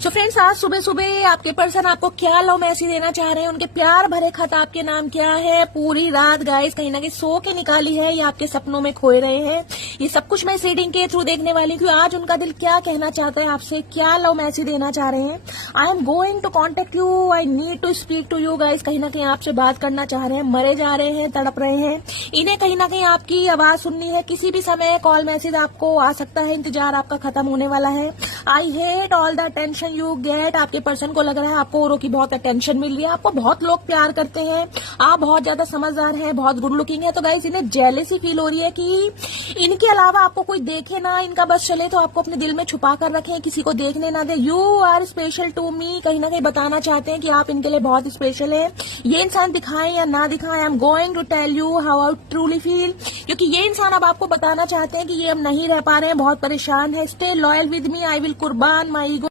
So friends, आज सुबह सुबह आपके पर्सन आपको क्या लव मैसेज देना चाह रहे हैं, उनके प्यार भरे खत आपके नाम क्या है। पूरी रात गाइस कहीं ना कहीं सो के निकाली है या आपके सपनों में खोए रहे हैं। ये सब कुछ मैं इस रीडिंग के थ्रू देखने वाली हूँ। आज उनका दिल क्या कहना चाहता है आपसे, क्या लव मैसेज देना चाह रहे हैं। I am going to contact you, I need to speak to you. Guys कहीं ना कहीं आपसे बात करना चाह रहे हैं, मरे जा रहे हैं, तड़प रहे हैं। इन्हें कहीं ना कहीं आपकी आवाज सुननी है। किसी भी समय कॉल मैसेज आपको आ सकता है। इंतजार आपका खत्म होने वाला है। I hate all the attention you get. आपके पर्सन को लग रहा है आपको औरों की बहुत अटेंशन मिल रही है। आपको बहुत लोग प्यार करते हैं। आप बहुत ज्यादा समझदार हैं, बहुत गुड लुकिंग है। तो गाइस इन्हें जेलसी फील हो रही है कि इनके अलावा आपको कोई देखे ना, इनका बस चले तो आपको अपने दिल में छुपा कर रखें, किसी को देखने ना दे। You are special to me. कहीं ना कहीं बताना चाहते हैं कि आप इनके लिए बहुत स्पेशल है। ये इंसान दिखाएं या ना दिखाएं, I am going to tell you how I truly feel. क्योंकि ये इंसान अब आपको बताना चाहते हैं कि ये अब नहीं रह पा रहे हैं, बहुत परेशान है। Stay loyal with me, I will कुर्बान माई ईगो।